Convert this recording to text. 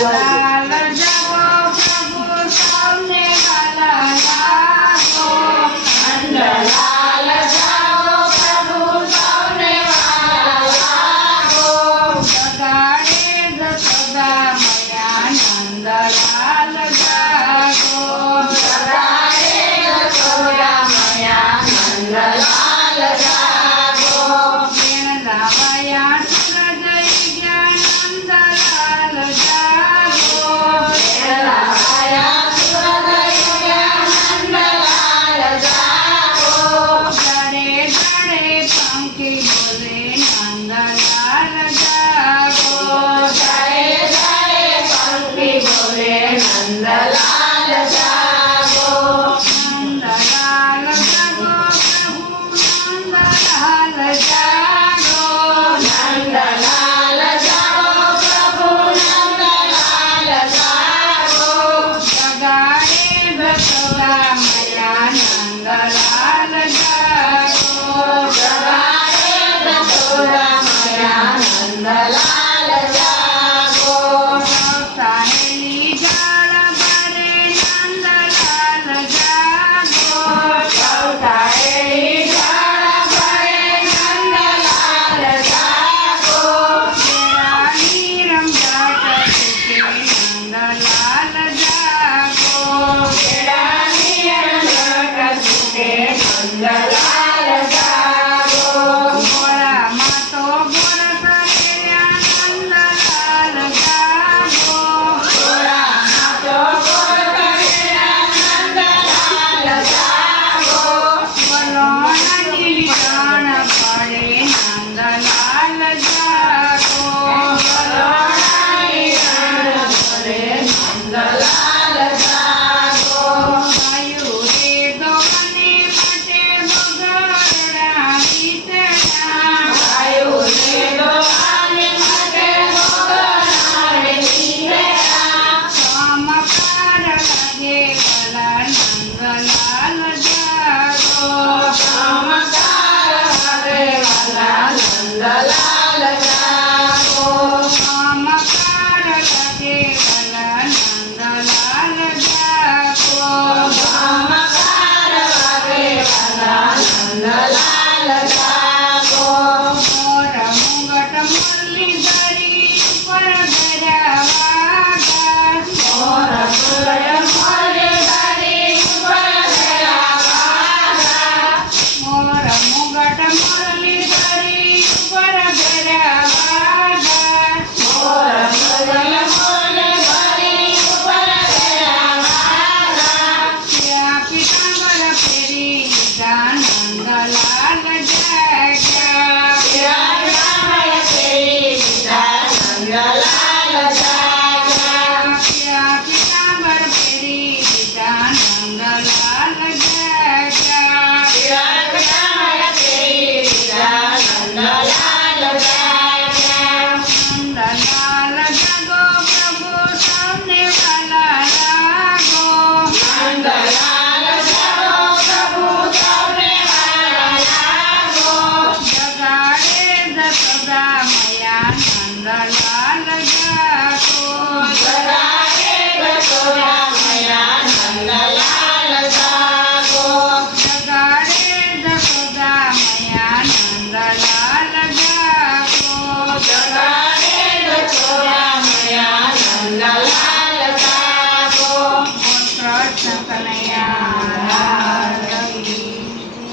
લાલ જાગો પ્રભુ સૌને વાલા લાગો નંદલાલ જાગો પ્રભુ સૌને વાલા લાગો જગાડે જશોદા મયા નંદલાલ જાગો જગાડે જશોદા મયા નંદલાલ જાગો વેણ લાવાયા સૂરજ ગયા નંદલાલ જાગો લાયા સુરદયા નંદલાલ જાગો દડે દડે પંખી બોલે નંદલાલ જાગો જય જય પંખી બોલે નંદલાલ જાગો નંદલાલ જાગો પ્રભુ નંદલાલ જાગો નંદલાલ જાગો પ્રભુ નંદલાલ જાગો જગાડે જશોદા મયા નંદલાલ જાગો જગાડે જશોદા મયા નંદલાલ જાગો સાહેલી જાળ ભરે નંદલાલ જાગો સૌતાએલી જાળ ભરે નંદલાલ જાગો રાણી રમઝાટ છૂટે નંદલાલ જાગો કેળાની રંગત છૂટે નંદલાલ જાગો મોડામાં તો બોર કર્યા નંદલાલ જાગો ગોળામાં તો ગોળ કર્યા નંદલાલ જાગો વલોણાની વિરાણ પડે નંદલાલ જાગો વલોણાની રાણ ભરે નંદલાલ જાગો ગાયું રે દોને માટે બગડડા વિચડા ગાયું રે દોહાને માટે ગોગળાને પીરેલા ચમકાર લાગે ભલા નંદલાલ જાગો ચમકાર આવે વાલા નંદલાલ જાગો ચમકાર લાગે ભલા નંદલાલ જાગો ચમકાર આવે વાલા નંદલાલ જાગો મોર મુગટ મુરલીધરી ઉપર ધર્યા વાગા મોર સુરય મોરે તારી ઉપર ધરા વાગા મોર મુગટ મુરલીધરી ઉપર ધર્યા વાગા મોર સુરય મોરે તારી ઉપર ધરા વાગા ત્યાં પીતાંબર ફેરી લીધા નંદલાલ જાગ્યા પ્યાર નામય ફેરી લીધા નંદલાલ જાગ્યા ત્યાં પીતાંબર ફેરી લીધા નંદલાલ જાગ્યા પ્યાર નામય ફેરી લીધા નંદલાલ જાગ્યા નંદલાલ જાગો પ્રભુ સૌને વાલા લાગો નંદલાલ જાગો પ્રભુ સૌને વાલા લાગો જગાડે જશોદા મયા નંદલાલ જાગો જગાડે જશોદા મયા નંદલાલ જાગો જગાડે જશોદા મયા નંદલાલ જાગો જગાડે જશોદા મયા નંદલાલ જાગો કૃષ્ણ કનૈયા